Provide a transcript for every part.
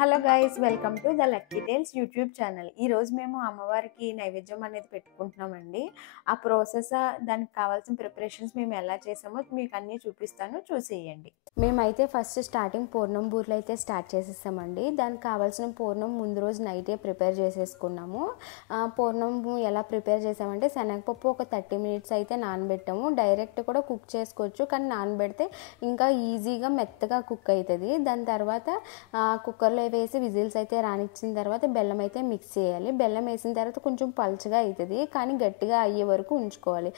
Hello guys, welcome to the Lucky Tales YouTube channel. ఈరోజు మేము అమ్మవారికి నైవేద్యం అనేది పెట్టుకుంటున్నామండి. ఆ ప్రాసెస్, దానికి కావాల్సిన ప్రిపరేషన్స్ మేము ఎలా చేసామో మీకు అన్నీ చూపిస్తాను, చూసేయండి. మేమైతే ఫస్ట్ స్టార్టింగ్ పూర్ణం బూరెలు అయితే స్టార్ట్ చేసేసామండి. దానికి కావాల్సిన పూర్ణం ముందు రోజు నైటే ప్రిపేర్ చేసేసుకున్నాము. పూర్ణం ఎలా ప్రిపేర్ చేసామంటే శనగపప్పు ఒక 30 minutes అయితే నానబెట్టాము. డైరెక్ట్ కూడా కుక్ చేసుకోవచ్చు, కానీ నానబెడితే ఇంకా ఈజీగా మెత్తగా కుక్ అవుతుంది. దాని తర్వాత కుక్కర్లో వేసి విజిల్స్ అయితే రానిచ్చిన తర్వాత బెల్లం అయితే మిక్స్ చేయాలి. బెల్లం వేసిన తర్వాత కొంచెం పలుచగా అవుతుంది, కానీ గట్టిగా అయ్యే వరకు ఉంచుకోవాలి.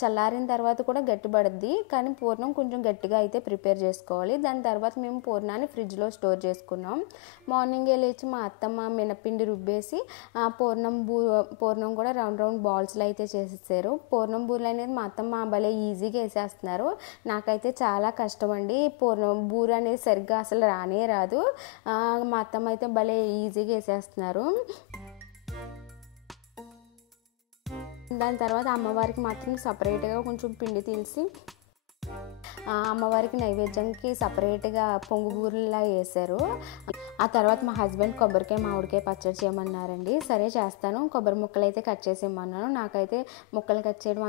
చల్లారిన తర్వాత కూడా గట్టిపడుద్ది, కానీ పూర్ణం కొంచెం గట్టిగా అయితే ప్రిపేర్ చేసుకోవాలి. దాని తర్వాత మేము పూర్ణాన్ని ఫ్రిడ్జ్లో స్టోర్ చేసుకున్నాం. మార్నింగే లేచి మా అత్తమ్మ మినపిండి రుబ్బేసి పూర్ణం కూడా రౌండ్ రౌండ్ బాల్స్లో అయితే చేసేసారు. పూర్ణం బూరెలు అనేది మా అత్తమ్మ భలే ఈజీగా వేసేస్తున్నారు. నాకైతే చాలా కష్టం అండి. పూర్ణం బూరె అనేది సరిగ్గా అసలు రానే రాదు. మా అత్తమ్మ అయితే భలే ఈజీగా వేసేస్తున్నారు. దాని తర్వాత అమ్మవారికి మాత్రం సపరేట్గా కొంచెం పిండి తీసి అమ్మవారికి నైవేద్యంకి సపరేట్గా పొంగు బూరెలా వేశారు. ఆ తర్వాత మా హస్బెండ్ కొబ్బరికాయ మామిడికాయ పచ్చడి చేయమన్నారండి. సరే చేస్తాను, కొబ్బరి ముక్కలు అయితే కట్ చేసేయమన్నాను. నాకైతే ముక్కలు కట్ చేయడం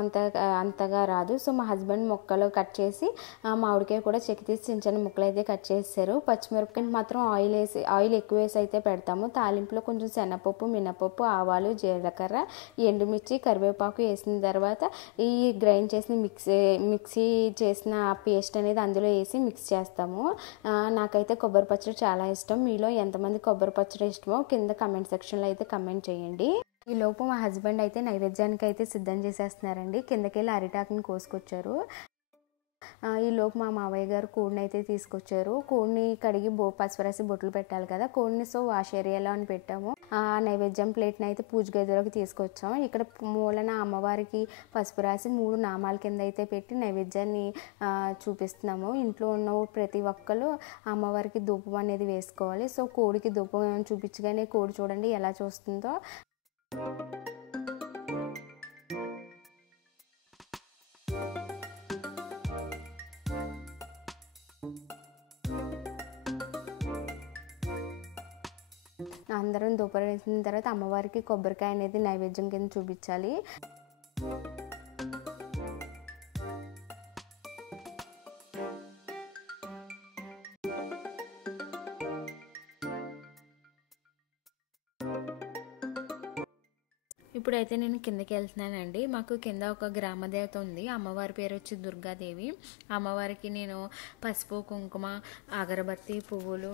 అంతగా రాదు. సో మా హస్బెండ్ ముక్కలు కట్ చేసి మామిడికాయ కూడా చెక్కి తీసి చిన్న చిన్న ముక్కలు అయితే కట్ చేశారు. పచ్చిమిరపకాయలు మాత్రం ఆయిల్ ఎక్కువ వేసి అయితే పెడతాము. తాలింపులో కొంచెం శనగపప్పు, మినపప్పు, ఆవాలు, జీలకర్ర, ఎండుమిర్చి, కరివేపాకు వేసిన తర్వాత ఈ గ్రైండ్ చేసిన మిక్సీ చేసిన పేస్ట్ అనేది అందులో వేసి మిక్స్ చేస్తాము. నాకైతే కొబ్బరి పచ్చడి చాలా ఇష్టం. మీలో ఎంతమంది కొబ్బరి పచ్చడి ఇష్టమో కింద కమెంట్ సెక్షన్లో అయితే కమెంట్ చేయండి. ఈ లోపు మా హస్బెండ్ అయితే నైవేద్యానికి అయితే సిద్ధం చేసేస్తున్నారండి. కిందకెళ్ళి అరిటాకుని కోసుకొచ్చారు. ఈ లోపు మా మావయ్య గారు కోడిని అయితే తీసుకొచ్చారు. కోడిని కడిగి పసుపు రాసి బొట్లు పెట్టాలి కదా, కోడిని సో వాష్ ఏరియాలో అని పెట్టాము. ఆ నైవేద్యం ప్లేట్ని అయితే పూజ గదిలోకి తీసుకొచ్చాము. ఇక్కడ మూలన అమ్మవారికి పసుపు రాసి 3 నామాల కింద అయితే పెట్టి నైవేద్యాన్ని చూపిస్తున్నాము. ఇంట్లో ఉన్న ప్రతి ఒక్కరు అమ్మవారికి ధూపం అనేది వేసుకోవాలి. సో కోడికి ధూపం చూపించగానే కోడి చూడండి ఎలా చూస్తుందో. అందరం ధూపం వేసిన తర్వాత అమ్మవారికి కొబ్బరికాయ అనేది నైవేద్యం కింద చూపించాలి. ఇప్పుడైతే నేను కిందకి వెళ్తున్నానండి. మాకు కింద ఒక గ్రామదేవత ఉంది. అమ్మవారి పేరు వచ్చి దుర్గాదేవి. అమ్మవారికి నేను పసుపు, కుంకుమ, అగరబత్తి, పువ్వులు,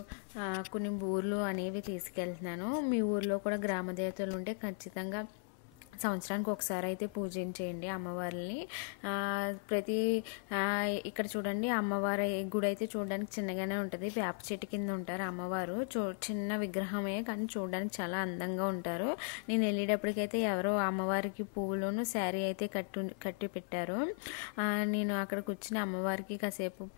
కొన్ని బూర్లు అనేవి తీసుకెళ్తున్నాను. మీ ఊర్లో కూడా గ్రామదేవతలు ఉంటే ఖచ్చితంగా సంవత్సరానికి ఒకసారి అయితే పూజించేయండి అమ్మవారిని. ఇక్కడ చూడండి, అమ్మవారి గుడి అయితే చూడడానికి చిన్నగానే ఉంటుంది. వేప చెట్టు కింద ఉంటారు అమ్మవారు. చిన్న విగ్రహమే, కానీ చూడడానికి చాలా అందంగా ఉంటారు. నేను వెళ్ళేటప్పటికైతే ఎవరో అమ్మవారికి పువ్వులోను శారీ అయితే కట్టి పెట్టారు. నేను అక్కడ కూర్చుని అమ్మవారికి కాసేపు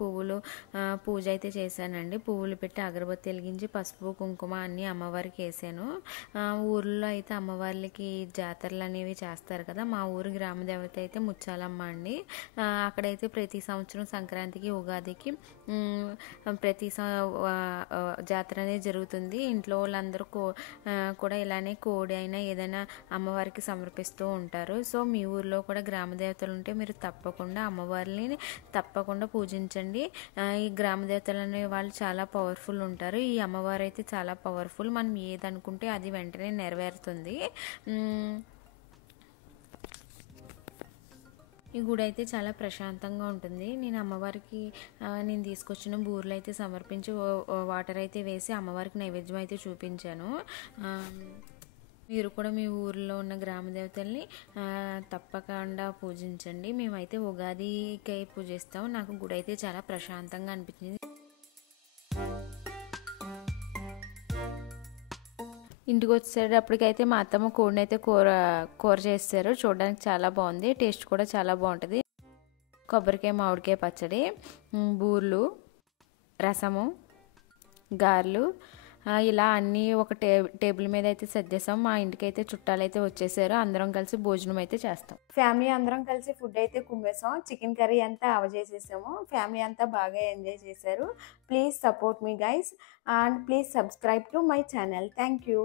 పూజ అయితే చేశానండి. పువ్వులు పెట్టి అగరబత్తి వెలిగించి పసుపు, కుంకుమ అన్నీ అమ్మవారికి వేసాను. ఊర్లో అయితే అమ్మవారికి జాతరలు అనేవి చేస్తారు కదా. మా ఊరి గ్రామ దేవత అయితే ముచ్చాలమ్మ అండి. అక్కడైతే ప్రతి సంవత్సరం సంక్రాంతికి, ఉగాదికి ప్రతి జాతర అనేది జరుగుతుంది. ఇంట్లో వాళ్ళందరూ కూడా ఇలానే కోడి అయినా ఏదైనా అమ్మవారికి సమర్పిస్తూ ఉంటారు. సో మీ ఊర్లో కూడా గ్రామ దేవతలు ఉంటే మీరు తప్పకుండా అమ్మవారిని తప్పకుండా పూజించండి. ఈ గ్రామ దేవతలు అనే వాళ్ళు చాలా పవర్ఫుల్ ఉంటారు. ఈ అమ్మవారు అయితే చాలా పవర్ఫుల్. మనం ఏదనుకుంటే అది వెంటనే నెరవేరుతుంది. ఈ గుడి అయితే చాలా ప్రశాంతంగా ఉంటుంది. నేను అమ్మవారికి నేను తీసుకొచ్చిన బూరెలు అయితే సమర్పించి వాటర్ అయితే వేసి అమ్మవారికి నైవేద్యం అయితే చూపించాను. మీరు కూడా మీ ఊరిలో ఉన్న గ్రామ దేవతల్ని తప్పకుండా పూజించండి. మేమైతే ఉగాదికి పూజిస్తాం. నాకు గుడి అయితే చాలా ప్రశాంతంగా అనిపించింది. ఇంటికి వచ్చేటప్పటికైతే మా అత్తమ్మ కోడిని అయితే కూర చేస్తారు. చూడడానికి చాలా బాగుంది, టేస్ట్ కూడా చాలా బాగుంటుంది. కొబ్బరికాయ మామిడికాయ పచ్చడి, బూర్లు, రసము, గారెలు, ఇలా అన్నీ ఒక టేబుల్ మీద అయితే సర్దేశాం. మా ఇంటికైతే చుట్టాలైతే వచ్చేసారు. అందరం కలిసి భోజనం అయితే చేస్తాం. ఫ్యామిలీ అందరం కలిసి ఫుడ్ అయితే కుమ్మేసాం. చికెన్ కర్రీ అంతా అవజేసేసాము. ఫ్యామిలీ అంతా బాగా ఎంజాయ్ చేశారు. Please support me guys and please subscribe to my channel. Thank you.